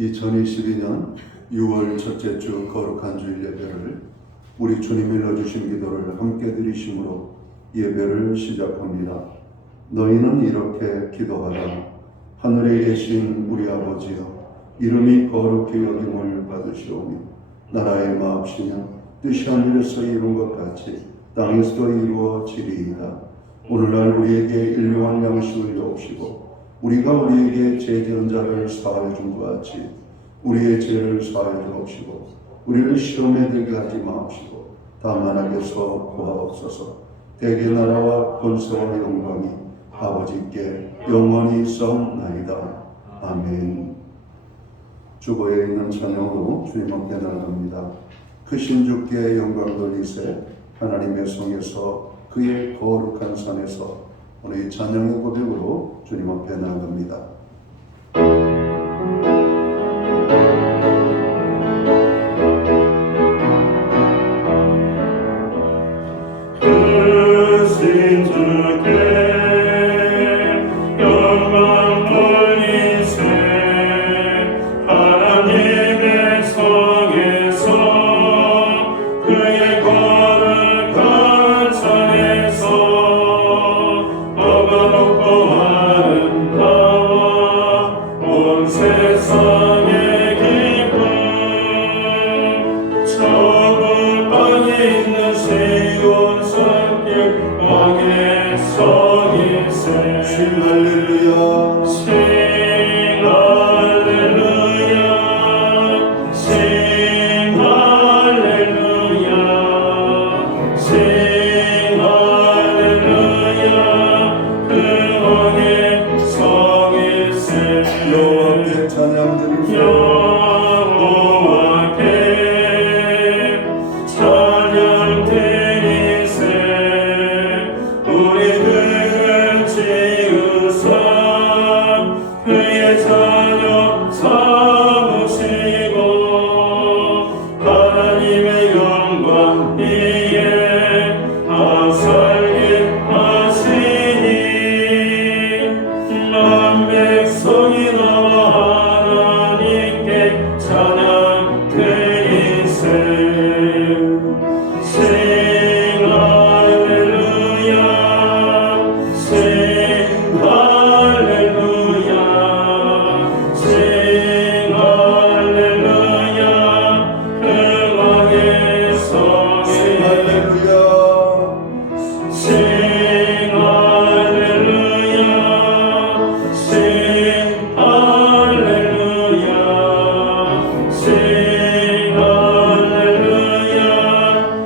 2022년 6월 첫째 주 거룩한 주일 예배를 우리 주님이 일러주신 기도를 함께 드리심으로 예배를 시작합니다. 너희는 이렇게 기도하라. 하늘에 계신 우리 아버지여, 이름이 거룩히 여김을 받으시오며 나라의 마옵시며 뜻이 하늘에서 이룬 것 같이 땅에서도 이루어지리이다. 오늘날 우리에게 일용할 양식을 주옵시고 우리가 우리에게 죄지은 자를 사하여 준 것 같이 우리의 죄를 사하여 주옵시고 우리를 시험에 들게 하지 마옵시고 다만 악에서 구하옵소서. 대개 나라와 권세와 영광이 아버지께 영원히 있사옵나이다. 아멘. 주보에 있는 찬양으로 주님 앞에 나아갑니다. 크신 주께 영광 돌리세. 하나님의 성에서 그의 거룩한 산에서 오늘 이 찬양의 고백으로 주님 앞에 나아갑니다. 크신 주께 영광 돌리세. 하나님의 성에서 그의 거룩한 산에서 높고 아름다워 온 세상의 기쁨. 저물방에 있는 시온 산길 왕의 성이세. 신 할렐루야. 신 할렐루야. 신 할렐루야. 신 할렐루야. 그 왕의 성이세. 여호와께 찬양 드리세. 여호와께 찬양 드리세. 우리 등을 지으사 그의 자녀 삼으시고 하나님의 영광 위에 하살게 하시니 만 백성이 나와 하나님께 찬양 드리세. 신 할렐루야. 신 할렐루야. 신 할렐루야. 그 왕의 성에 할렐루야. 신 할렐루야. 신 할렐루야. 신 할렐루야.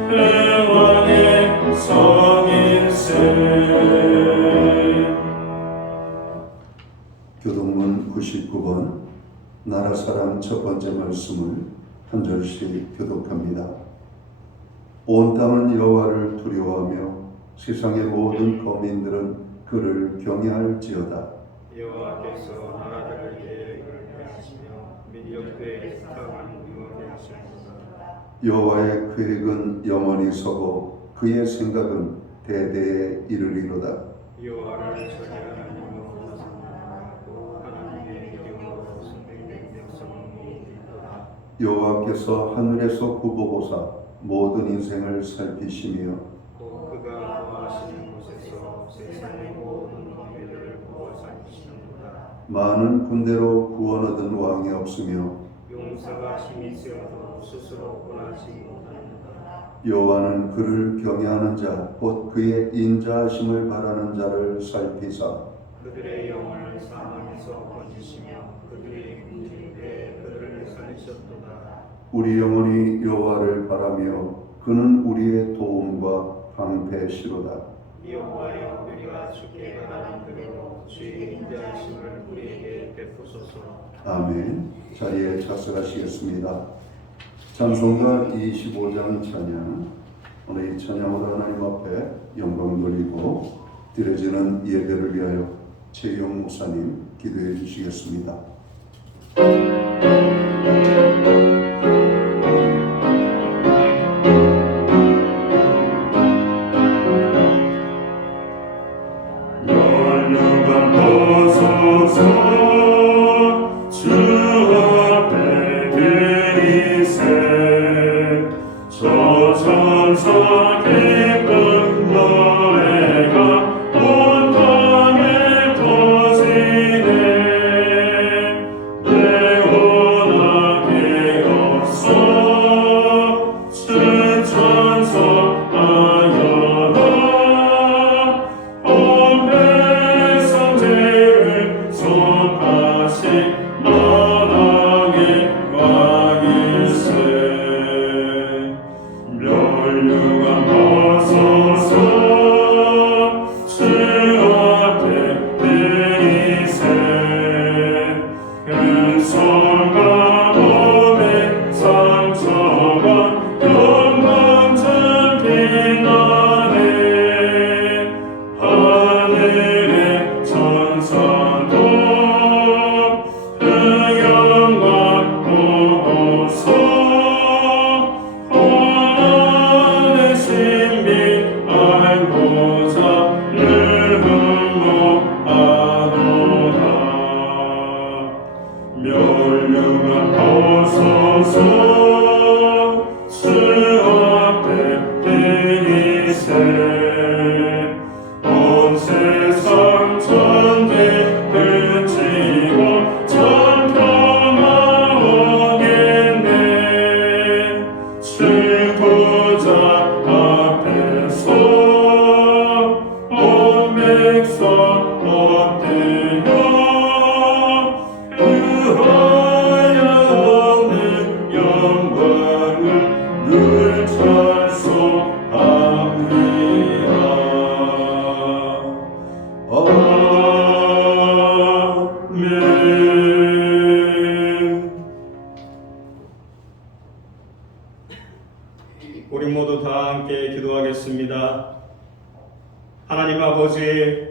그 왕의 성일세. 교동문 99번 나라사랑 첫 번째 말씀을 한 절씩 교독합니다. 온 땅은 여호와를 두려워하며 세상의 모든 거민들은 그를 경외할지어다. 여호와께서 나라들을 계획을 하시며 민족들의 사랑을 이루게 하시는도다. 여호와의 계획은 영원히 서고 그의 생각은 대대에 이르리로다. 여호와를 전하나님으로 상하고 하나님의 이름으로 선택된 백성은 모두리로다. 여호와께서 하늘에서 구보고사 모든 인생을 살피시며 곧 그가 거하시는 곳에서 세상의 모든 왕들을 보호 살피시는도다. 많은 군대로 구원 얻은 왕이 없으며 용사가 힘이 있어도 스스로 구원하지 못하는도다. 여호와는 그를 경외하는 자 곧 그의 인자하심을 바라는 자를 살피사 그들의 영혼을 사망에서 건지시며 그들의 군중에 그들을 살리셨도다. 우리 영혼이 여호와를 바라며 그는 우리의 도움과 방패시로다. 여호와여, 우리가 주께 바라는 대로 주의 인자하심을 우리에게 베푸소서. 아멘. 자리에 착석하시겠습니다. 찬송가 25장 찬양. 오늘 이 찬양으로 하나님 앞에 영광 돌리고 드려지는 예배를 위하여 최영 목사님 기도해 주시겠습니다. 연유가 보소서 주 앞에 주소서 기쁜 노래가 온 땅에 터지네 내원하게 없어 승천서 하여라 온 백성 제를 속하신 만왕의 왕일세 멸류관 벗어서 주 앞에 드리세 근손과 몸의 상처와 영광전 빛나네 하늘의 천사도 그 영광 보고서 혼의 신비 알고자 늘 흠모하도다 멸류관 벗어서 주 앞에 드리세 온 세상 천지 그치고 참 평화 오겠네 주 보좌 앞에서 온 백성 엎드려 그하여 없는 영광을 늘 찬송하리라 아멘. 우리 모두 다 함께 기도하겠습니다. 하나님 아버지,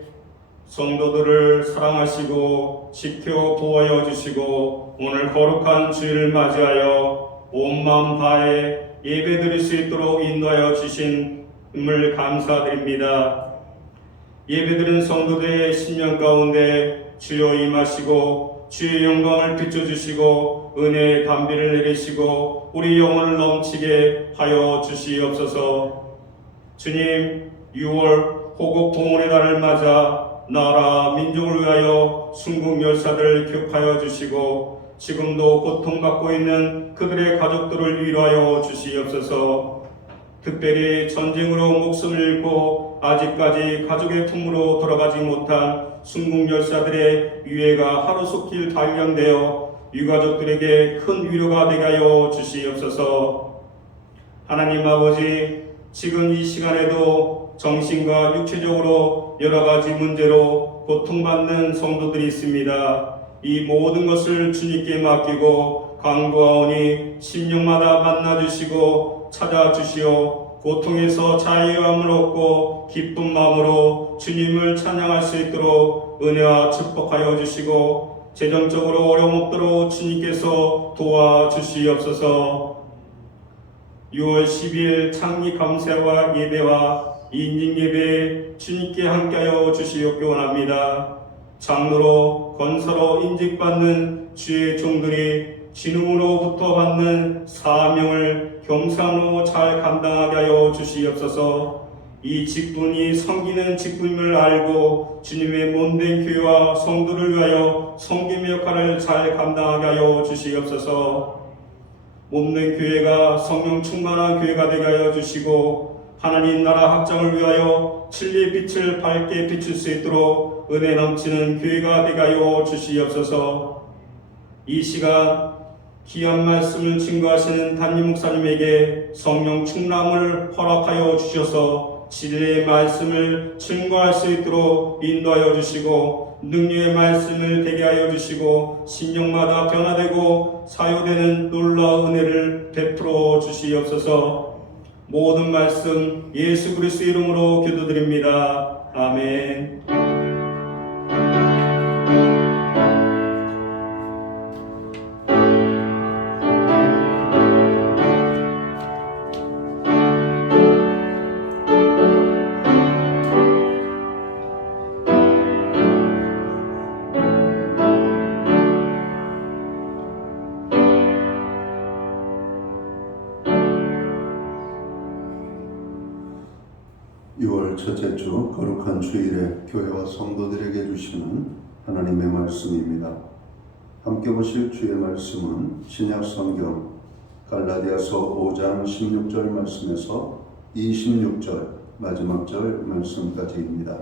성도들을 사랑하시고 지켜 보호하여 주시고 오늘 거룩한 주일을 맞이하여 온 마음 다해 예배드릴 수 있도록 인도하여 주심을 감사드립니다. 예배드린 성도들의 심령 가운데 주여 임하시고 주의 영광을 비춰주시고 은혜의 담비를 내리시고 우리 영혼을 넘치게 하여 주시옵소서. 주님, 6월 호국 봉헌의 달을 맞아 나라 민족을 위하여 순국 열사들을 기억하여 주시고 지금도 고통받고 있는 그들의 가족들을 위로하여 주시옵소서. 특별히 전쟁으로 목숨을 잃고 아직까지 가족의 품으로 돌아가지 못한 순국 열사들의 유해가 하루속히 발견되어 유가족들에게 큰 위로가 되게 하여 주시옵소서. 하나님 아버지, 지금 이 시간에도 정신과 육체적으로 여러 가지 문제로 고통받는 성도들이 있습니다. 이 모든 것을 주님께 맡기고 간구하오니 심령마다 만나주시고 찾아주시어 고통에서 자유함을 얻고 기쁜 마음으로 주님을 찬양할 수 있도록 은혜와 축복하여 주시고 재정적으로 어려움 없도록 주님께서 도와주시옵소서. 6월 10일 창립 감사와 예배와 인증 예배에 주님께 함께하여 주시옵기 원합니다. 장로로 건사로 인직받는 주의 종들이 진흥으로부터 받는 사명을 겸손으로 잘 감당하게 하여 주시옵소서. 이 직분이 섬기는 직분임을 알고 주님의 몸된 교회와 성도를 위하여 섬김의 역할을 잘 감당하게 하여 주시옵소서. 몸된 교회가 성령 충만한 교회가 되게 하여 주시고 하나님 나라 확장을 위하여 진리의 빛을 밝게 비출 수 있도록 은혜 넘치는 교회가 되게 하여 주시옵소서. 이 시간 귀한 말씀을 증거하시는 담임 목사님에게 성령 충만함을 허락하여 주셔서 진리의 말씀을 증거할 수 있도록 인도하여 주시고 능력의 말씀을 되게 하여 주시고 심령마다 변화되고 사유되는 놀라운 은혜를 베풀어 주시옵소서. 모든 말씀 예수 그리스도 이름으로 기도드립니다. 아멘. 6월 첫째 주 거룩한 주일에 교회와 성도들에게 주시는 하나님의 말씀입니다. 함께 보실 주의 말씀은 신약 성경 갈라디아서 5장 16절 말씀에서 26절 마지막 절 말씀까지입니다.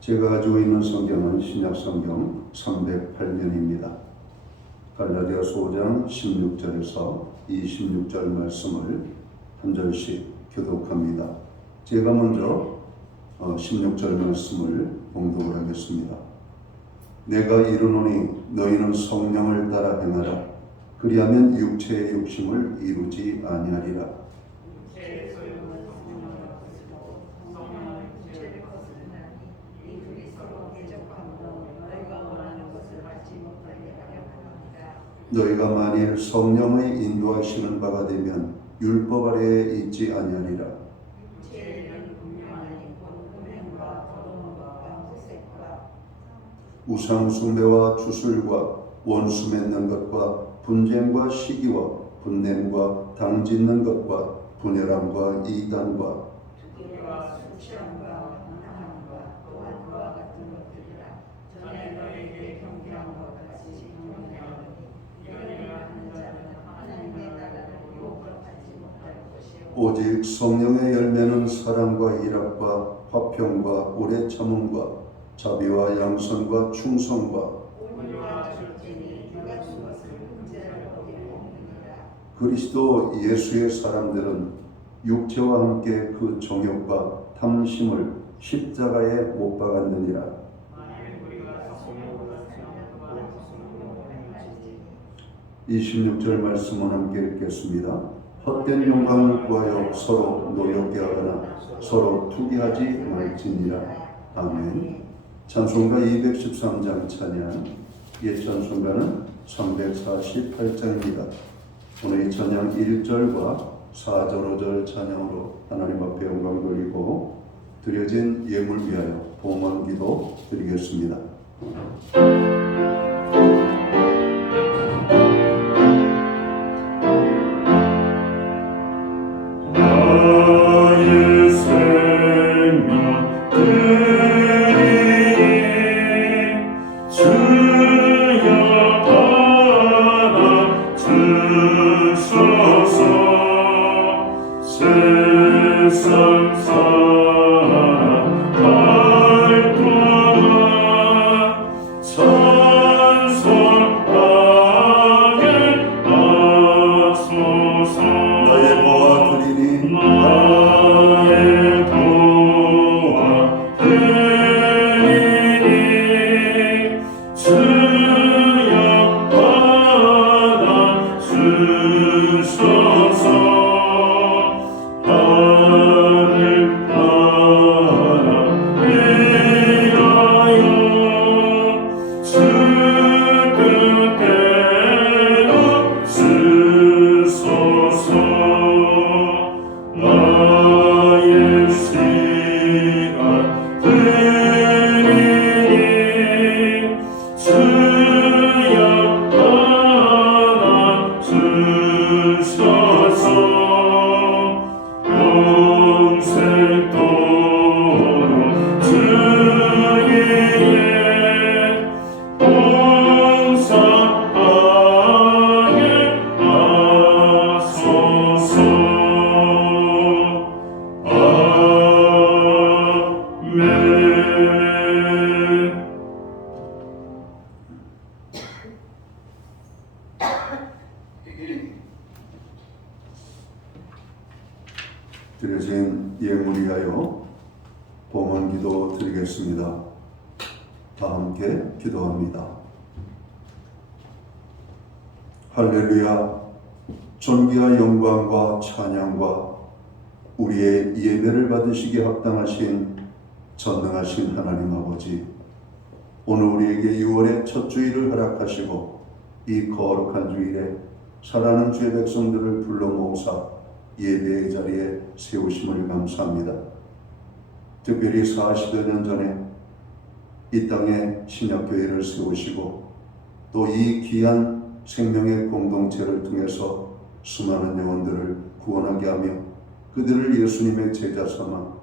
제가 가지고 있는 성경은 신약 성경 308면입니다. 갈라디아서 5장 16절에서 26절 말씀을 한 절씩 교독합니다. 제가 먼저 16절 말씀을 봉독을 하겠습니다. 내가 이르노니 너희는 성령을 따라 행하라. 그리하면 육체의 욕심을 이루지 아니하리라. 너희가 만일 성령의 인도하시는 바가 되면 율법 아래에 있지 아니하리라. 우상 숭배와 주술과 원수 맺는 것과 분쟁과 시기와 분냄과 당 짓는 것과 분열함과 이단과 오직 성령의 열매는 사랑과 희락과 화평과 오래 참음과 자비와 양선과 충성과 그리스도 예수의 사람들은 육체와 함께 그 정욕과 탐심을 십자가에 못 박았느니라. 26절 말씀을 함께 읽겠습니다. 헛된 영광을 구하여 서로 노엽게 하거나 서로 투기하지 말지니라. 아멘. 찬송가 213장 찬양, 옛 찬송가는 348장입니다. 오늘 이 찬양 1절과 4절, 5절 찬양으로 하나님 앞에 영광 돌리고 드려진 예물 위하여 봉헌 기도 드리겠습니다. 나의 생명 주여 받아 주소서. 세상 살아갈 동안 찬송하게 하소서. 나의 보아 드리니 나의 보아 드리니 주여 받아 주소서. 하늘 나라 위하여 주 뜻대로 쓰소서. 나의 시간 드리니 주여 받아 주소서. 영생도록 주의 봉사하게 하소서. 아멘. 드려진 예물 위하여 봉헌 기도 드리겠습니다. 다 함께 기도합니다. 할렐루야. 존귀와 영광과 찬양과 우리의 예배를 받으시기에 합당하신 전능하신 하나님 아버지, 오늘 우리에게 6월의 첫 주일을 허락하시고 이 거룩한 주일에 사랑하는 주의 백성들을 불러 모으사 예배의 자리에 세우심을 감사합니다. 특별히 40여 년 전에 이 땅에 신약교회를 세우시고 또 이 귀한 생명의 공동체를 통해서 수많은 영혼들을 구원하게 하며 그들을 예수님의 제자 삼아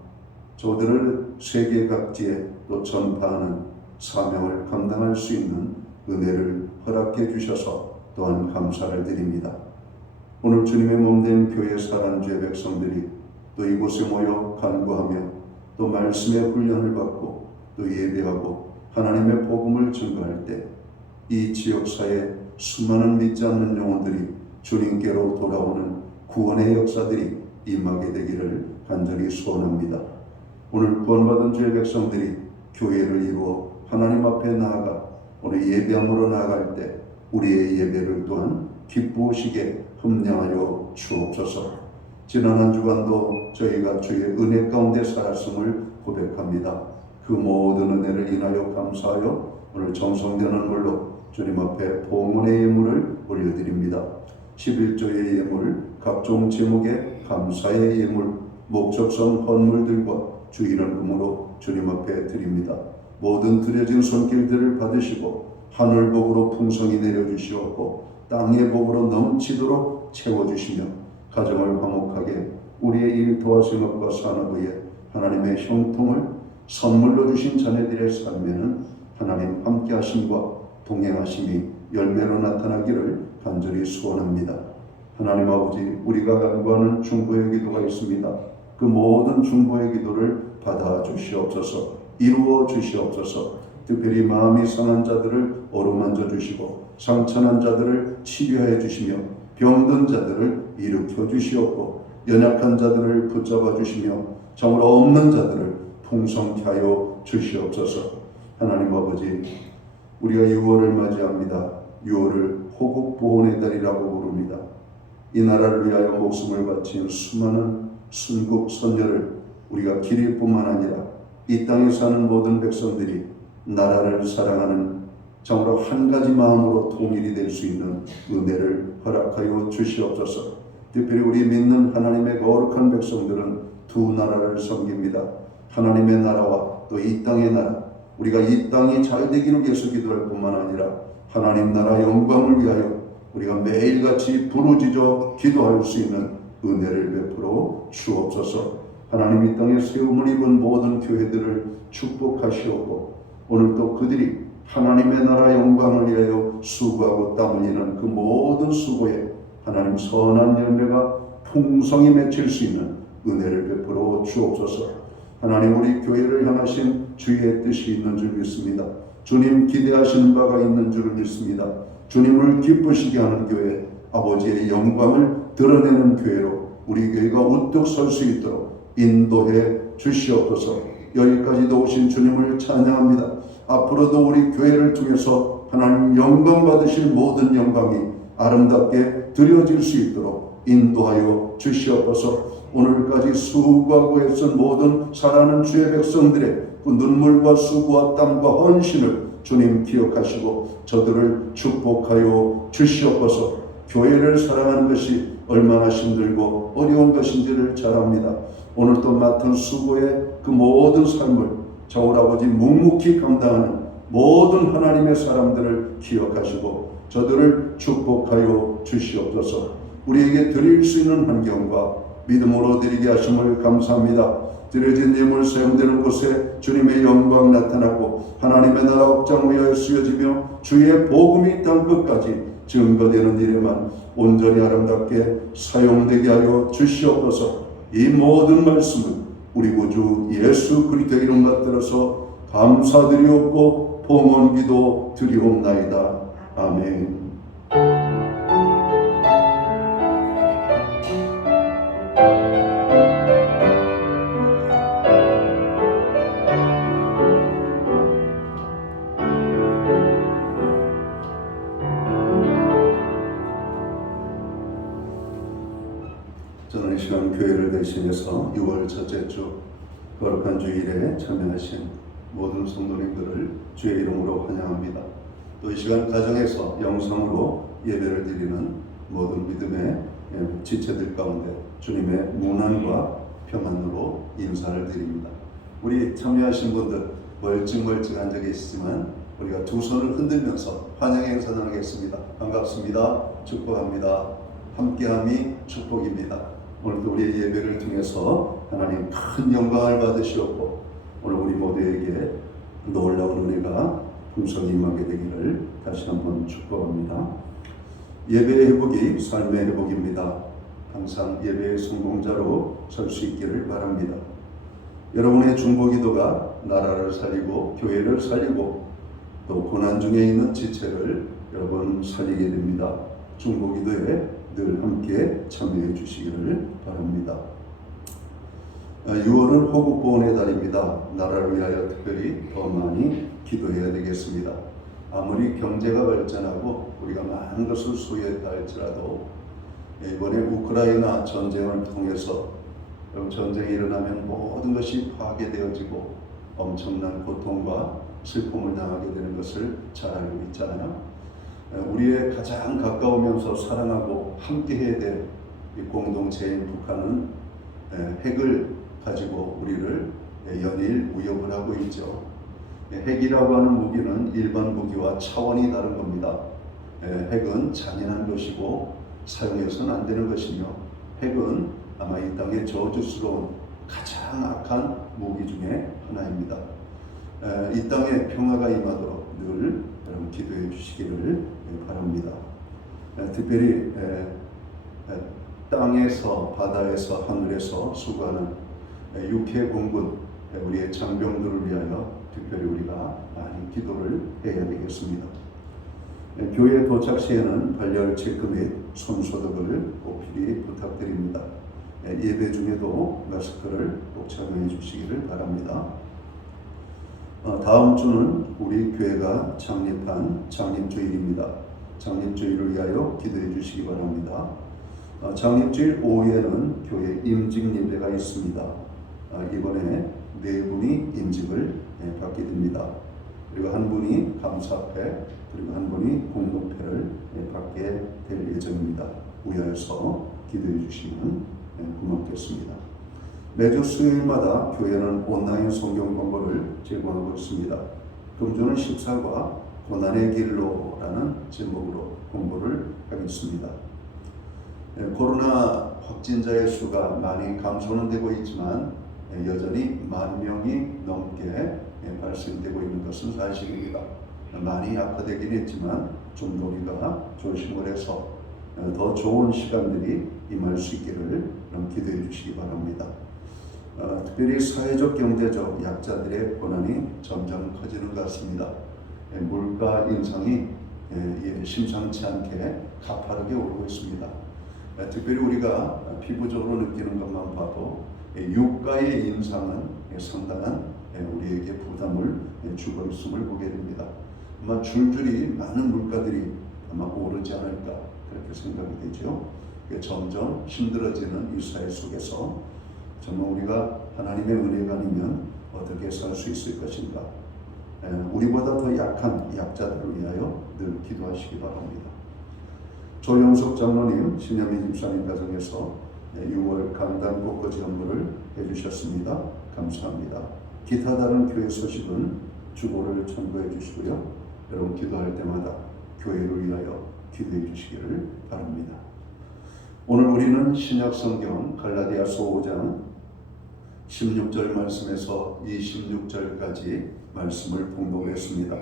저들을 세계 각지에 또 전파하는 사명을 감당할 수 있는 은혜를 허락해 주셔서 또한 감사를 드립니다. 오늘 주님의 몸된 교회 사랑주의 백성들이 또 이곳에 모여 간구하며 또 말씀의 훈련을 받고 또 예배하고 하나님의 복음을 증거할 때 이 지역사회 수많은 믿지 않는 영혼들이 주님께로 돌아오는 구원의 역사들이 임하게 되기를 간절히 소원합니다. 오늘 구원받은 주의 백성들이 교회를 이루어 하나님 앞에 나아가 오늘 예배함으로 나아갈 때 우리의 예배를 또한 기쁘시게 흠량하여 주옵소서. 지난 한 주간도 저희가 주의 은혜 가운데 살았음을 고백합니다. 그 모든 은혜를 인하여 감사하여 오늘 정성되는 물로 주님 앞에 봉헌의 예물을 올려드립니다. 11조의 예물, 각종 제목의 감사의 예물, 목적성 헌물들과 주 이름으로 주님 앞에 드립니다. 모든 드려진 손길들을 받으시고 하늘복으로 풍성히 내려주시옵고 땅의 복으로 넘치도록 채워주시며 가정을 화목하게 우리의 일터와 생업과 산업의 하나님의 형통을 선물로 주신 자녀들의 삶에는 하나님 함께 하심과 동행하심이 열매로 나타나기를 간절히 소원합니다. 하나님 아버지, 우리가 간구하는 중보의 기도가 있습니다. 그 모든 중보의 기도를 받아 주시옵소서, 이루어 주시옵소서. 특별히 마음이 상한 자들을 어루만져 주시고 상처난 자들을 치료해 주시며 병든 자들을 일으켜 주시옵고 연약한 자들을 붙잡아 주시며 정으로 없는 자들을 풍성케 하여 주시옵소서. 하나님 아버지, 우리가 6월을 맞이합니다. 6월을 호국 보훈의 달이라고 부릅니다. 이 나라를 위하여 목숨을 바친 수많은 순국 선녀를 우리가 기릴 뿐만 아니라 이 땅에 사는 모든 백성들이 나라를 사랑하는 정으로 한 가지 마음으로 통일이 될 수 있는 은혜를 허락하여 주시옵소서. 특별히 우리 믿는 하나님의 거룩한 백성들은 두 나라를 섬깁니다. 하나님의 나라와 또 이 땅의 나라. 우리가 이 땅이 잘 되기를 위해서 기도할 뿐만 아니라 하나님 나라 영광을 위하여 우리가 매일같이 부르짖어 기도할 수 있는 은혜를 베풀어 주옵소서. 하나님 이 땅에 세움을 입은 모든 교회들을 축복하시옵고 오늘 또 그들이 하나님의 나라 영광을 위하여 수고하고 땀 흘리는 그 모든 수고에 하나님 선한 열매가 풍성히 맺힐 수 있는 은혜를 베풀어 주옵소서. 하나님 우리 교회를 향하신 주의 뜻이 있는 줄 믿습니다. 주님 기대하시는 바가 있는 줄 믿습니다. 주님을 기쁘시게 하는 교회, 아버지의 영광을 드러내는 교회로 우리 교회가 우뚝 설 수 있도록 인도해 주시옵소서. 여기까지도 오신 주님을 찬양합니다. 앞으로도 우리 교회를 통해서 하나님 영광 받으실 모든 영광이 아름답게 드려질 수 있도록 인도하여 주시옵소서. 오늘까지 수고하고 애쓴 모든 사랑하는 주의 백성들의 그 눈물과 수고와 땀과 헌신을 주님 기억하시고 저들을 축복하여 주시옵소서. 교회를 사랑하는 것이 얼마나 힘들고 어려운 것인지를 잘 압니다. 오늘 또 맡은 수고의 그 모든 삶을 저울 아버지 묵묵히 감당하는 모든 하나님의 사람들을 기억하시고 저들을 축복하여 주시옵소서. 우리에게 드릴 수 있는 환경과 믿음으로 드리게 하심을 감사합니다. 드려진 예물 사용되는 곳에 주님의 영광 나타나고 하나님의 나라 확장 위하여 쓰여지며 주의 복음이 땅 끝까지 증거되는 일에만 온전히 아름답게 사용되게 하여 주시옵소서. 이 모든 말씀은 우리 구주 예수 그리스도의 이름 받들어서 감사드리옵고 봉헌기도 드리옵나이다. 아멘. 저는 이 시간 교회를 대신해서 6월 첫째 주 거룩한 주일에 참여하신 모든 성도님들을 주의 이름으로 환영합니다. 또 이 시간 가정에서 영상으로 예배를 드리는 모든 믿음의 지체들 가운데 주님의 문안과 평안으로 인사를 드립니다. 우리 참여하신 분들 멀찍멀찍한 적이 있지만 우리가 두 손을 흔들면서 환영 행사 나누겠습니다. 반갑습니다. 축복합니다. 함께함이 축복입니다. 오늘도 우리의 예배를 통해서 하나님 큰 영광을 받으시옵고 오늘 우리 모두에게 놀라운 은혜가 풍성히 임하게 되기를 다시 한번 축복합니다. 예배의 회복이 삶의 회복입니다. 항상 예배의 성공자로 설 수 있기를 바랍니다. 여러분의 중보기도가 나라를 살리고 교회를 살리고 또 고난 중에 있는 지체를 여러분 살리게 됩니다. 중보기도에 늘 함께 참여해 주시기를 바랍니다. 6월은 호국보훈의 달입니다. 나라를 위하여 특별히 더 많이 기도해야 되겠습니다. 아무리 경제가 발전하고 우리가 많은 것을 소유했다 할지라도 이번에 우크라이나 전쟁을 통해서 전쟁이 일어나면 모든 것이 파괴되어지고 엄청난 고통과 슬픔을 당하게 되는 것을 잘 알고 있잖아요. 우리의 가장 가까우면서 사랑하고 함께해야 될 공동체인 북한은 핵을 가지고 우리를 연일 위협을 하고 있죠. 핵이라고 하는 무기는 일반 무기와 차원이 다른 겁니다. 핵은 잔인한 것이고 사용해서는 안 되는 것이며 핵은 아마 이 땅의 저주스러운 가장 악한 무기 중에 하나입니다. 이 땅에 평화가 임하도록 늘 여러분 기도해 주시기를 바랍니다. 특별히 땅에서 바다에서 하늘에서 수고하는 육해 공군 우리의 장병들을 위하여 특별히 우리가 많이 기도를 해야 되겠습니다. 교회 도착 시에는 발열 체크 및 손소독을 꼭 필히 부탁드립니다. 예배 중에도 마스크를 꼭 착용해 주시기를 바랍니다. 다음 주는 우리 교회가 창립한 창립주일입니다. 창립주일을 위하여 기도해 주시기 바랍니다. 창립주일 오후에는 교회 임직 예배가 있습니다. 이번에 4분이 임직을 받게 됩니다. 그리고 한 분이 감사패, 그리고 한 분이 공로패를 받게 될 예정입니다. 우야해서 기도해 주시면 고맙겠습니다. 매주 수요일마다 교회는 온라인 성경 공부를 제공하고 있습니다. 금주는 14과 고난의 길로라는 제목으로 공부를 하겠습니다. 코로나 확진자의 수가 많이 감소는 되고 있지만 여전히 10,000명이 넘게 발생되고 있는 것은 사실입니다. 많이 악화되긴 했지만 좀 더 우리가 조심을 해서 더 좋은 시간들이 임할 수 있기를 기도해 주시기 바랍니다. 특별히 사회적 경제적 약자들의 고난이 점점 커지는 것 같습니다. 물가 인상이 심상치 않게 가파르게 오르고 있습니다. 특별히 우리가 피부적으로 느끼는 것만 봐도 유가의 인상은 상당한 우리에게 부담을 주고 있음을 보게 됩니다. 아마 줄줄이 많은 물가들이 아마 오르지 않을까 그렇게 생각이 되죠. 점점 힘들어지는 이 사회 속에서 정말 우리가 하나님의 은혜가 아니면 어떻게 살 수 있을 것인가. 우리보다 더 약한 약자들을 위하여 늘 기도하시기 바랍니다. 조영석 장로님, 신현미 집사님 가정에서 6월 강단 복거 전부를 해주셨습니다. 감사합니다. 기타 다른 교회 소식은 주보를 첨부해 주시고요. 여러분 기도할 때마다 교회를 위하여 기도해 주시기를 바랍니다. 오늘 우리는 신약 성경 갈라디아서 5장 16절 말씀에서 26절까지 말씀을 봉독했습니다.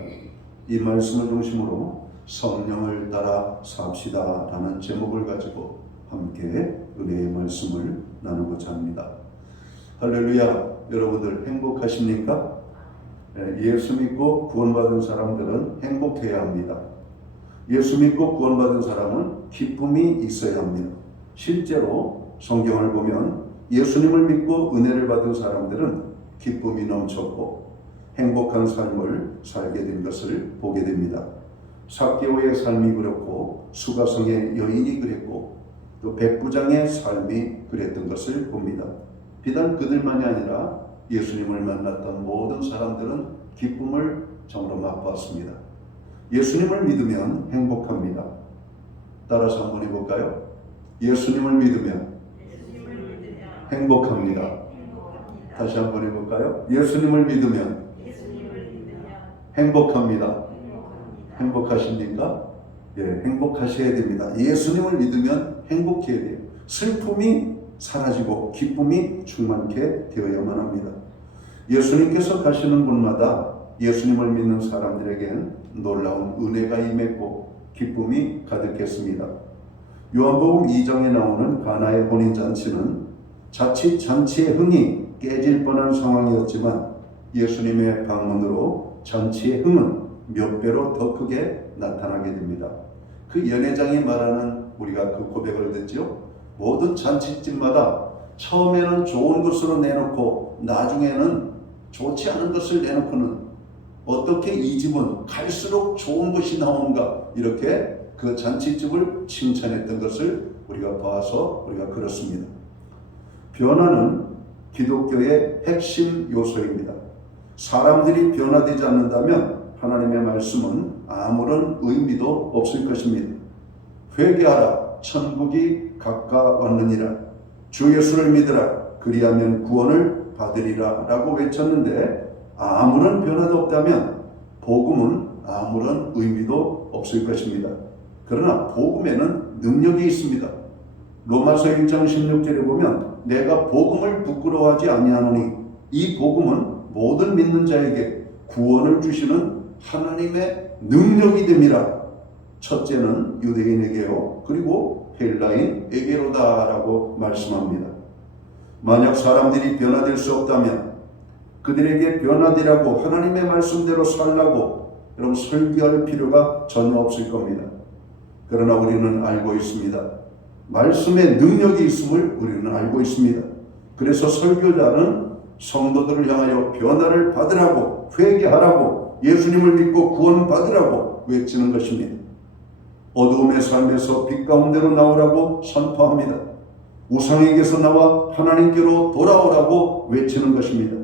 이 말씀을 중심으로 성령을 따라 삽시다 라는 제목을 가지고 함께 은혜의 말씀을 나누고자 합니다. 할렐루야. 여러분들 행복하십니까? 예수 믿고 구원받은 사람들은 행복해야 합니다. 예수 믿고 구원받은 사람은 기쁨이 있어야 합니다. 실제로 성경을 보면 예수님을 믿고 은혜를 받은 사람들은 기쁨이 넘쳤고 행복한 삶을 살게 된 것을 보게 됩니다. 삭개오의 삶이 그렇고 수가성의 여인이 그랬고 또 백부장의 삶이 그랬던 것을 봅니다. 비단 그들만이 아니라 예수님을 만났던 모든 사람들은 기쁨을 정말 맛보았습니다. 예수님을 믿으면 행복합니다. 따라서 한번 해볼까요? 예수님을 믿으면 행복합니다. 다시 한번 해볼까요? 예수님을 믿으면 행복합니다. 행복하십니까? 예, 행복하셔야 됩니다. 예수님을 믿으면 행복해야 돼요. 슬픔이 사라지고 기쁨이 충만케 되어야만 합니다. 예수님께서 가시는 곳마다 예수님을 믿는 사람들에겐 놀라운 은혜가 임했고 기쁨이 가득했습니다. 요한복음 2장에 나오는 가나의 혼인잔치는 자칫 잔치의 흥이 깨질 뻔한 상황이었지만 예수님의 방문으로 잔치의 흥은 몇 배로 더 크게 나타나게 됩니다. 그 연회장이 말하는 우리가 그 고백을 듣죠. 모든 잔치집마다 처음에는 좋은 것으로 내놓고 나중에는 좋지 않은 것을 내놓고는 어떻게 이 집은 갈수록 좋은 것이 나오는가, 이렇게 그 잔치집을 칭찬했던 것을 우리가 봐서 우리가 그렇습니다. 변화는 기독교의 핵심 요소입니다. 사람들이 변화되지 않는다면 하나님의 말씀은 아무런 의미도 없을 것입니다. 회개하라, 천국이 가까웠느니라. 주 예수를 믿으라, 그리하면 구원을 받으리라 라고 외쳤는데 아무런 변화도 없다면 복음은 아무런 의미도 없을 것입니다. 그러나 복음에는 능력이 있습니다. 로마서 1장 16절에 보면 내가 복음을 부끄러워하지 아니하노니 이 복음은 모든 믿는 자에게 구원을 주시는 하나님의 능력이 됨이라. 첫째는 유대인에게요, 그리고 헬라인에게로다 라고 말씀합니다. 만약 사람들이 변화될 수 없다면 그들에게 변화되라고 하나님의 말씀대로 살라고 여러분 설교할 필요가 전혀 없을 겁니다. 그러나 우리는 알고 있습니다. 말씀의 능력이 있음을 우리는 알고 있습니다. 그래서 설교자는 성도들을 향하여 변화를 받으라고, 회개하라고, 예수님을 믿고 구원 받으라고 외치는 것입니다. 어두움의 삶에서 빛 가운데로 나오라고 선포합니다. 우상에게서 나와 하나님께로 돌아오라고 외치는 것입니다.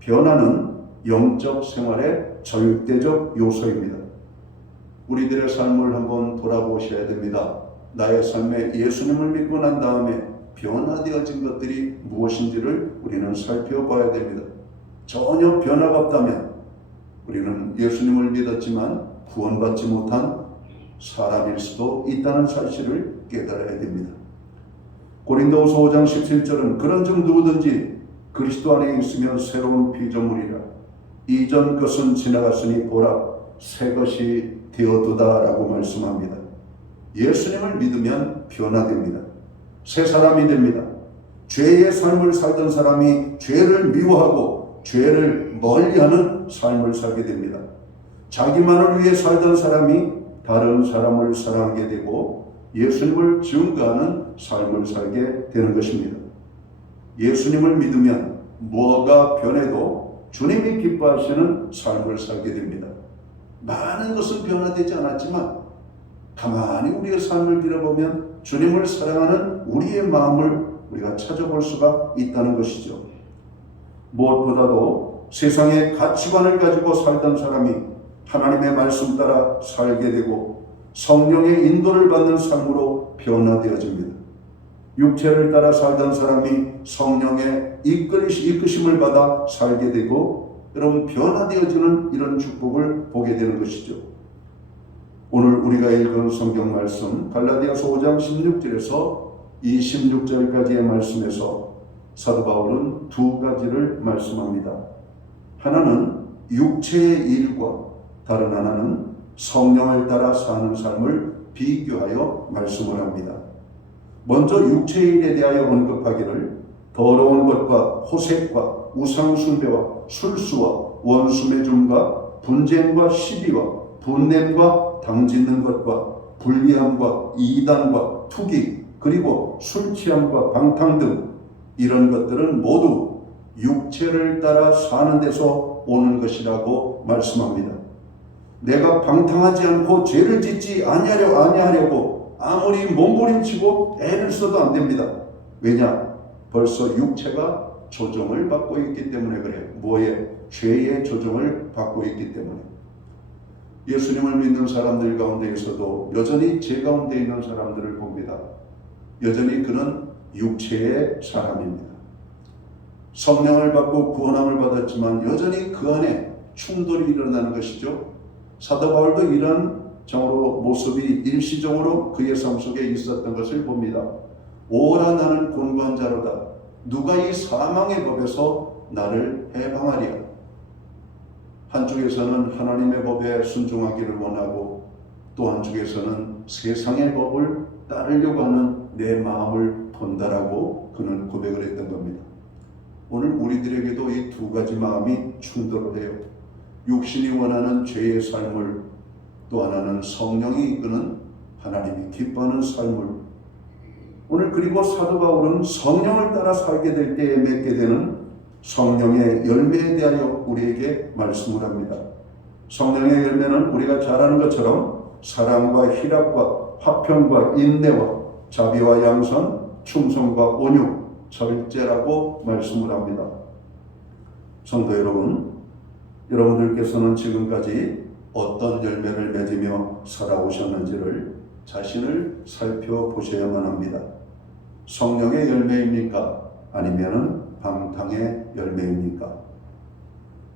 변화는 영적 생활의 절대적 요소입니다. 우리들의 삶을 한번 돌아보셔야 됩니다. 나의 삶에 예수님을 믿고 난 다음에 변화되어진 것들이 무엇인지를 우리는 살펴봐야 됩니다. 전혀 변화가 없다면 우리는 예수님을 믿었지만 구원받지 못한 사람일 수도 있다는 사실을 깨달아야 됩니다. 고린도후서 5장 17절은 그런즉 누구든지 그리스도 안에 있으면 새로운 피조물이라. 이전 것은 지나갔으니 보라 새 것이 되어도다 라고 말씀합니다. 예수님을 믿으면 변화됩니다. 새 사람이 됩니다. 죄의 삶을 살던 사람이 죄를 미워하고 죄를 멀리하는 삶을 살게 됩니다. 자기만을 위해 살던 사람이 다른 사람을 사랑하게 되고 예수님을 증거하는 삶을 살게 되는 것입니다. 예수님을 믿으면 뭐가 변해도 주님이 기뻐하시는 삶을 살게 됩니다. 많은 것은 변화되지 않았지만 가만히 우리의 삶을 빌어보면 주님을 사랑하는 우리의 마음을 우리가 찾아볼 수가 있다는 것이죠. 무엇보다도 세상의 가치관을 가지고 살던 사람이 하나님의 말씀 따라 살게 되고 성령의 인도를 받는 삶으로 변화되어집니다. 육체를 따라 살던 사람이 성령의 이끄심을 받아 살게 되고 여러분 변화되어지는 이런 축복을 보게 되는 것이죠. 오늘 우리가 읽은 성경 말씀 갈라디아서 5장 16절에서 26절까지의 말씀에서 사도 바울은 두 가지를 말씀합니다. 하나는 육체의 일과 다른 하나는 성령을 따라 사는 삶을 비교하여 말씀을 합니다. 먼저 육체의 일에 대하여 언급하기를 더러운 것과 호색과 우상숭배와 술수와 원수매줌과 분쟁과 시비와 분냄과 당짓는 것과 불리함과 이단과 투기 그리고 술취함과 방탕 등 이런 것들은 모두 육체를 따라 사는 데서 오는 것이라고 말씀합니다. 내가 방탕하지 않고 죄를 짓지 아니하려고 아무리 몸부림치고 애를 써도 안 됩니다. 왜냐? 벌써 육체가 조종을 받고 있기 때문에 그래요. 뭐에? 죄의 조종을 받고 있기 때문에. 예수님을 믿는 사람들 가운데에서도 여전히 죄 가운데 있는 사람들을 봅니다. 여전히 그는 육체의 사람입니다. 성령을 받고 구원함을 받았지만 여전히 그 안에 충돌이 일어나는 것이죠. 사도 바울도 이런 정으로 모습이 일시적으로 그의 삶 속에 있었던 것을 봅니다. 오라 나는 곤고한 자로다. 누가 이 사망의 법에서 나를 해방하리야. 한쪽에서는 하나님의 법에 순종하기를 원하고 또 한쪽에서는 세상의 법을 따르려고 하는 내 마음을 본다라고 그는 고백을 했던 겁니다. 오늘 우리들에게도 이 두 가지 마음이 충돌을 해요. 육신이 원하는 죄의 삶을, 또 하나는 성령이 이끄는 하나님이 기뻐하는 삶을. 오늘 그리고 사도 바울은 성령을 따라 살게 될 때에 맺게 되는 성령의 열매에 대하여 우리에게 말씀을 합니다. 성령의 열매는 우리가 잘 아는 것처럼 사랑과 희락과 화평과 인내와 자비와 양선, 충성과 온유, 절제라고 말씀을 합니다. 성도 여러분, 여러분들께서는 지금까지 어떤 열매를 맺으며 살아오셨는지를 자신을 살펴보셔야만 합니다. 성령의 열매입니까? 아니면 방탕의 열매입니까?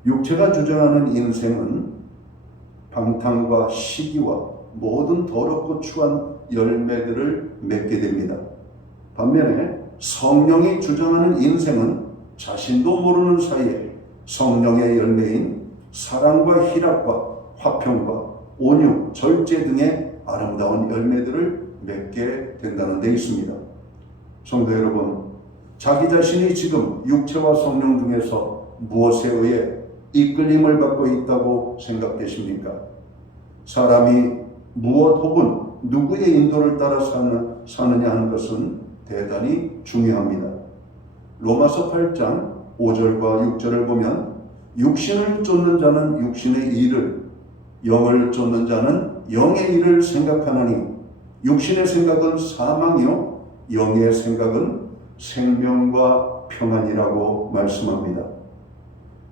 육체가 주장하는 인생은 방탕과 시기와 모든 더럽고 추한 열매들을 맺게 됩니다. 반면에 성령이 주장하는 인생은 자신도 모르는 사이에 성령의 열매인 사랑과 희락과 화평과 온유, 절제 등의 아름다운 열매들을 맺게 된다는 데 있습니다. 성도 여러분, 자기 자신이 지금 육체와 성령 중에서 무엇에 의해 이끌림을 받고 있다고 생각되십니까? 사람이 무엇 혹은 누구의 인도를 따라 사느냐 하는 것은 대단히 중요합니다. 로마서 8장 5절과 6절을 보면 육신을 쫓는 자는 육신의 일을, 영을 쫓는 자는 영의 일을 생각하나니 육신의 생각은 사망이요 영의 생각은 생명과 평안이라고 말씀합니다.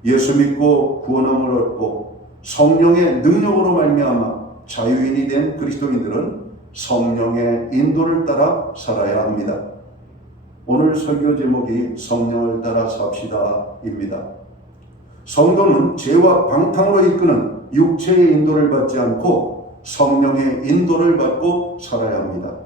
예수 믿고 구원함을 얻고 성령의 능력으로 말미암아 자유인이 된 그리스도인들은 성령의 인도를 따라 살아야 합니다. 오늘 설교 제목이 성령을 따라 삽시다입니다. 성도는 죄와 방탕으로 이끄는 육체의 인도를 받지 않고 성령의 인도를 받고 살아야 합니다.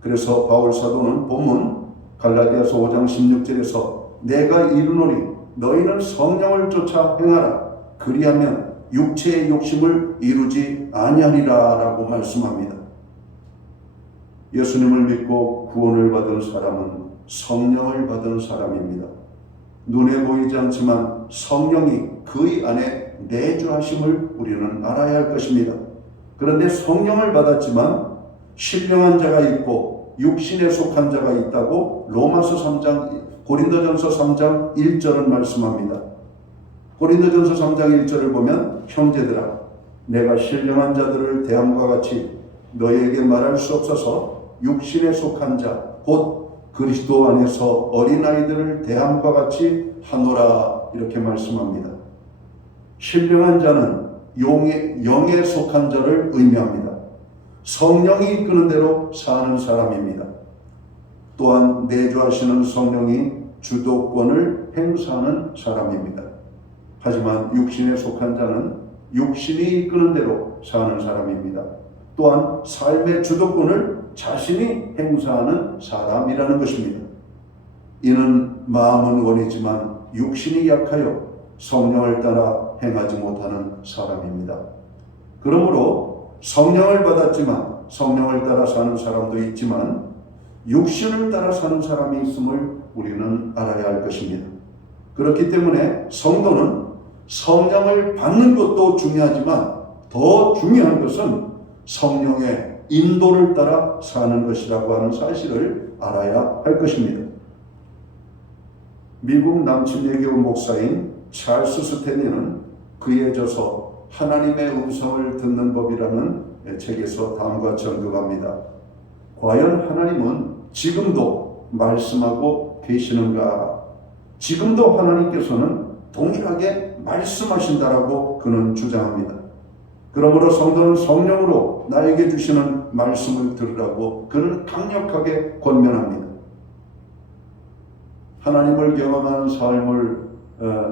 그래서 바울 사도는 본문 갈라디아서 5장 16절에서 내가 이르노니 너희는 성령을 쫓아 행하라. 그리하면 육체의 욕심을 이루지 아니하리라 라고 말씀합니다. 예수님을 믿고 구원을 받은 사람은 성령을 받은 사람입니다. 눈에 보이지 않지만 성령이 그의 안에 내주하심을 우리는 알아야 할 것입니다. 그런데 성령을 받았지만 신령한 자가 있고 육신에 속한 자가 있다고 로마서 3장, 고린도전서 3장 1절은 말씀합니다. 고린도전서 3장 1절을 보면 형제들아 내가 신령한 자들을 대함과 같이 너희에게 말할 수 없어서 육신에 속한 자 곧 그리스도 안에서 어린아이들을 대함과 같이 하노라 이렇게 말씀합니다. 신령한 자는 영에 속한 자를 의미합니다. 성령이 이끄는 대로 사는 사람입니다. 또한 내주하시는 성령이 주도권을 행사하는 사람입니다. 하지만 육신에 속한 자는 육신이 이끄는 대로 사는 사람입니다. 또한 삶의 주도권을 자신이 행사하는 사람이라는 것입니다. 이는 마음은 원이지만 육신이 약하여 성령을 따라 행하지 못하는 사람입니다. 그러므로 성령을 받았지만 성령을 따라 사는 사람도 있지만 육신을 따라 사는 사람이 있음을 우리는 알아야 할 것입니다. 그렇기 때문에 성도는 성령을 받는 것도 중요하지만 더 중요한 것은 성령의 인도를 따라 사는 것이라고 하는 사실을 알아야 할 것입니다. 미국 남침예교 목사인 찰스 스탠리는 그의 저서 하나님의 음성을 듣는 법이라는 책에서 다음과 같이 언급합니다. 과연 하나님은 지금도 말씀하고 계시는가? 지금도 하나님께서는 동일하게 말씀하신다라고 그는 주장합니다. 그러므로 성도는 성령으로 나에게 주시는 말씀을 들으라고 그는 강력하게 권면합니다. 하나님을 경험하는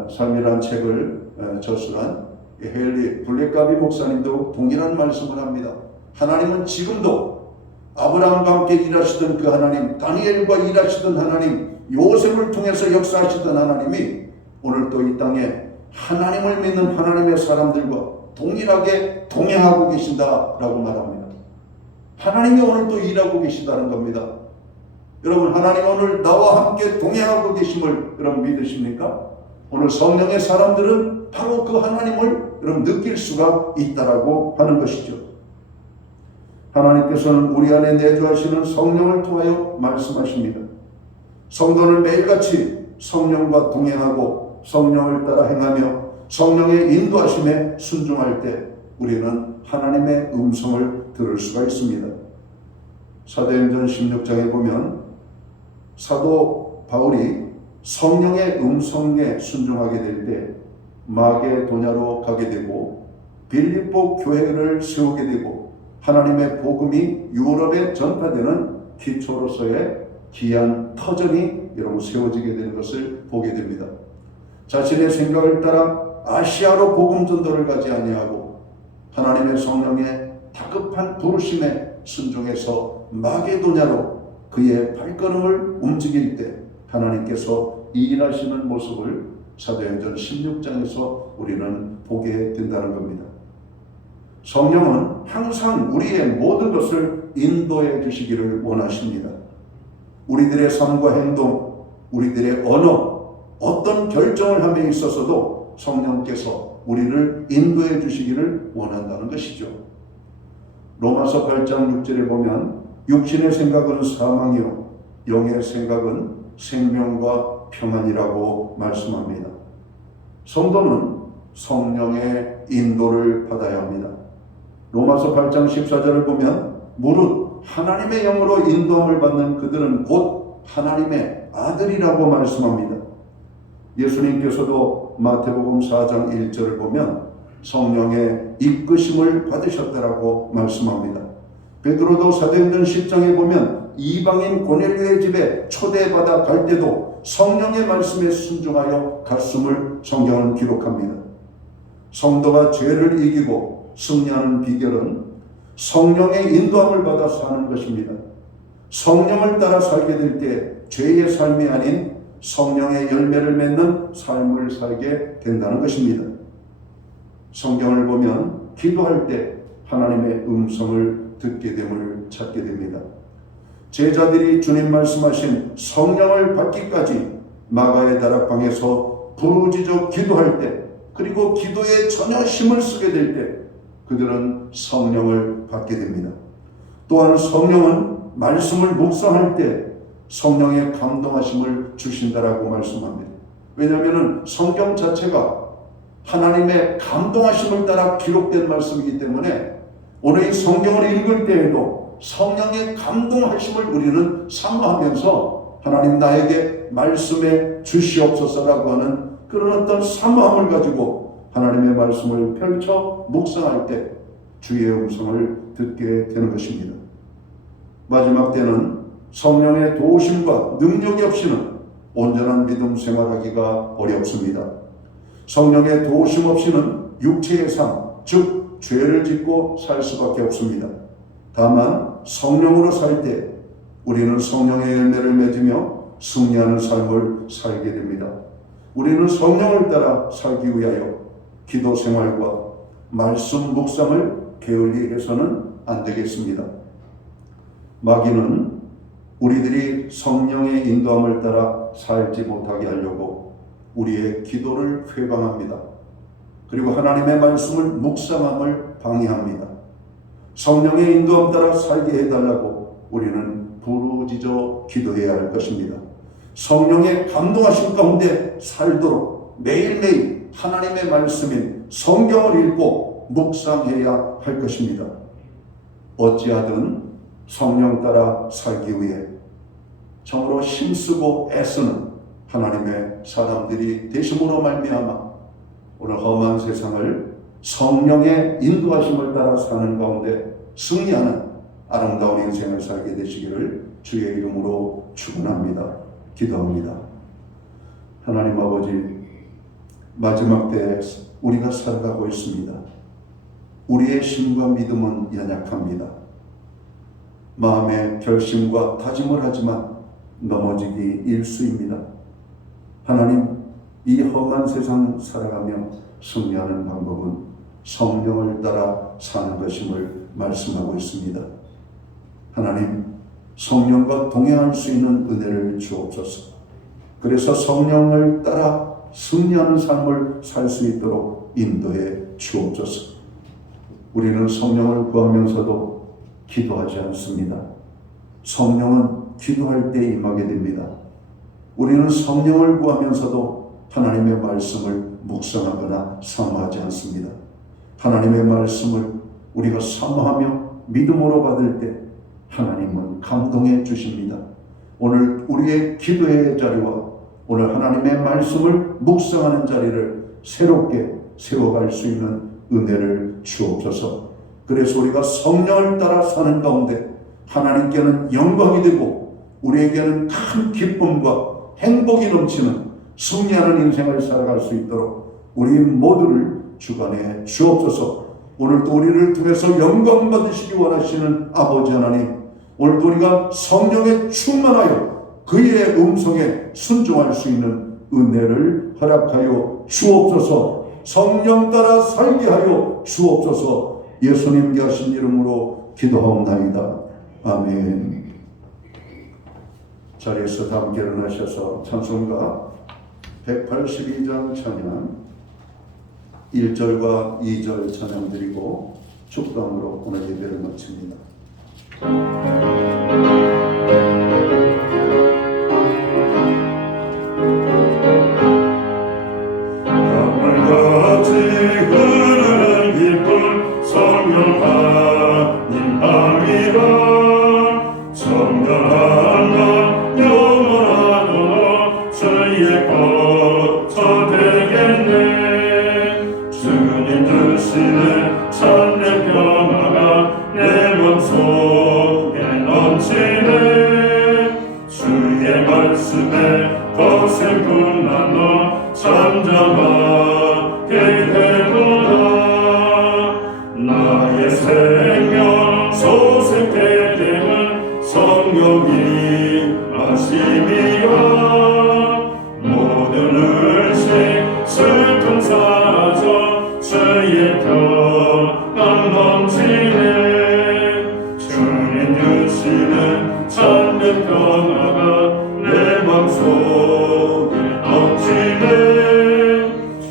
삶이란 책을 저술한 헨리 블랙가비 목사님도 동일한 말씀을 합니다. 하나님은 지금도 아브라함과 함께 일하시던 그 하나님, 다니엘과 일하시던 하나님, 요셉을 통해서 역사하시던 하나님이 오늘 또 이 땅에 하나님을 믿는 하나님의 사람들과 동일하게 동행하고 계신다라고 말합니다. 하나님이 오늘 또 일하고 계시다는 겁니다. 여러분, 하나님 오늘 나와 함께 동행하고 계심을 여러분 믿으십니까? 오늘 성령의 사람들은 바로 그 하나님을 여러분 느낄 수가 있다라고 하는 것이죠. 하나님께서는 우리 안에 내주하시는 성령을 통하여 말씀하십니다. 성도는 매일같이 성령과 동행하고 성령을 따라 행하며 성령의 인도하심에 순종할 때 우리는 하나님의 음성을 들을 수가 있습니다. 사도행전 16장에 보면 사도 바울이 성령의 음성에 순종하게 될 때 마게도냐로 가게 되고 빌립보 교회를 세우게 되고 하나님의 복음이 유럽에 전파되는 기초로서의 귀한 터전이 여러분 세워지게 되는 것을 보게 됩니다. 자신의 생각을 따라 아시아로 복음 전도를 가지 아니하고 하나님의 성령의 다급한 부르심에 순종해서 마게도냐로 그의 발걸음을 움직일 때 하나님께서 일하시는 모습을 사도행전 16장에서 우리는 보게 된다는 겁니다. 성령은 항상 우리의 모든 것을 인도해 주시기를 원하십니다. 우리들의 삶과 행동, 우리들의 언어, 어떤 결정을 함에 있어서도 성령께서 우리를 인도해 주시기를 원한다는 것이죠. 로마서 8장 6절에 보면 육신의 생각은 사망이요 영의 생각은 생명과 평안이라고 말씀합니다. 성도는 성령의 인도를 받아야 합니다. 로마서 8장 14절을 보면 무릇 하나님의 영으로 인도함을 받는 그들은 곧 하나님의 아들이라고 말씀합니다. 예수님께서도 마태복음 4장 1절을 보면 성령의 이끄심을 받으셨다라고 말씀합니다. 베드로도 사도행전 10장에 보면 이방인 고넬료의 집에 초대받아 갈 때도 성령의 말씀에 순종하여 갔음을 성경은 기록합니다. 성도가 죄를 이기고 승리하는 비결은 성령의 인도함을 받아 사는 것입니다. 성령을 따라 살게 될 때 죄의 삶이 아닌 성령의 열매를 맺는 삶을 살게 된다는 것입니다. 성경을 보면 기도할 때 하나님의 음성을 듣게 됨을 찾게 됩니다. 제자들이 주님 말씀하신 성령을 받기까지 마가의 다락방에서 부르짖어 기도할 때 그리고 기도에 전혀 힘을 쓰게 될 때 그들은 성령을 받게 됩니다. 또한 성령은 말씀을 묵상할 때 성령의 감동하심을 주신다라고 말씀합니다. 왜냐하면 성경 자체가 하나님의 감동하심을 따라 기록된 말씀이기 때문에 오늘 이 성경을 읽을 때에도 성령의 감동하심을 우리는 사모하면서 하나님 나에게 말씀해 주시옵소서라고 하는 그런 어떤 사모함을 가지고 하나님의 말씀을 펼쳐 묵상할 때 주의 음성을 듣게 되는 것입니다. 마지막 때는 성령의 도우심과 능력이 없이는 온전한 믿음 생활하기가 어렵습니다. 성령의 도우심 없이는 육체의 삶, 즉 죄를 짓고 살 수밖에 없습니다. 다만 성령으로 살 때 우리는 성령의 열매를 맺으며 승리하는 삶을 살게 됩니다. 우리는 성령을 따라 살기 위하여 기도 생활과 말씀 묵상을 게을리 해서는 안 되겠습니다. 마귀는 우리들이 성령의 인도함을 따라 살지 못하게 하려고 우리의 기도를 회방합니다. 그리고 하나님의 말씀을 묵상함을 방해합니다. 성령의 인도함 따라 살게 해달라고 우리는 부르짖어 기도해야 할 것입니다. 성령의 감동하심 가운데 살도록 매일매일 하나님의 말씀인 성경을 읽고 묵상해야 할 것입니다. 어찌하든 성령 따라 살기 위해 정으로 힘쓰고 애쓰는 하나님의 사람들이 되심으로 말미암아 오늘 험한 세상을 성령의 인도하심을 따라 사는 가운데 승리하는 아름다운 인생을 살게 되시기를 주의 이름으로 축원합니다. 기도합니다. 하나님 아버지, 마지막 때에 우리가 살아가고 있습니다. 우리의 힘과 믿음은 연약합니다. 마음의 결심과 다짐을 하지만 넘어지기 일수입니다. 하나님, 이 험한 세상 살아가며 승리하는 방법은 성령을 따라 사는 것임을 말씀하고 있습니다. 하나님, 성령과 동행할 수 있는 은혜를 주옵소서. 그래서 성령을 따라 승리하는 삶을 살 수 있도록 인도해 주옵소서. 우리는 성령을 구하면서도 기도하지 않습니다. 성령은 기도할 때 임하게 됩니다. 우리는 성령을 구하면서도 하나님의 말씀을 묵상하거나 사모하지 않습니다. 하나님의 말씀을 우리가 사모하며 믿음으로 받을 때 하나님은 감동해 주십니다. 오늘 우리의 기도의 자리와 오늘 하나님의 말씀을 묵상하는 자리를 새롭게 세워갈 수 있는 은혜를 주옵소서. 그래서 우리가 성령을 따라 사는 가운데 하나님께는 영광이 되고 우리에게는 큰 기쁨과 행복이 넘치는 승리하는 인생을 살아갈 수 있도록 우리 모두를 주관해 주옵소서. 오늘도 우리를 통해서 영광 받으시기 원하시는 아버지 하나님, 오늘도 우리가 성령에 충만하여 그의 음성에 순종할 수 있는 은혜를 허락하여 주옵소서. 성령 따라 살게 하여 주옵소서. 예수님께 하신 이름으로 기도하옵나이다. 아멘. 자리에서 다 함께 일어나셔서 찬송가 182장 찬양 1절과 2절 찬양 드리고 축도함으로 오늘 예배를 마칩니다. 강물같이 흐르는 기쁨 성령 하나님함이라. 정결한 너 영원하도록 주의 거처 되겠네. 주님 주시는 참된 평화가 내 맘속에 넘치네. 주의 말씀에 거센 분난 너 잠잠하게 되도다. 나의 생명 소생케 되는 성령이 하심이여. 모든 의식 슬픔 사라져 주의 평안 넘치네. 주님 주시는 참된 평화가 내 맘속에 넘치네.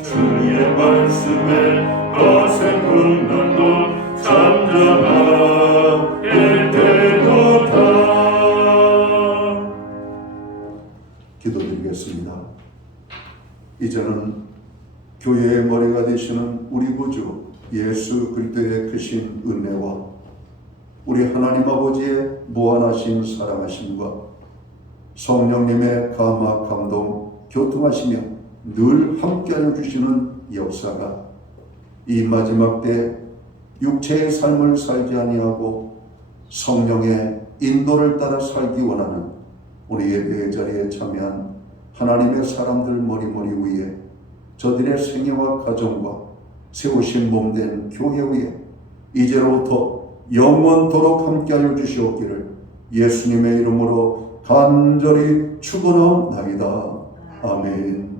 주의 말씀에 거센 분난도 잠잠하게 되도다. 기도드리겠습니다. 이제는 교회의 머리가 되시는 우리 구주 예수 그리스도의 크신 은혜와 우리 하나님 아버지의 무한하신 사랑하심과 성령님의 감화 감동 교통하시며 늘 함께하여 주시는 역사가 이 마지막 때 육체의 삶을 살지 아니하고 성령의 인도를 따라 살기 원하는 우리 예배의 자리에 참여한 하나님의 사람들 머리머리 위에 저들의 생애와 가정과 세우신 몸된 교회 위에 이제로부터 영원토록 함께하여 주시옵기를 예수님의 이름으로 간절히 축원하옵나이다. 아멘.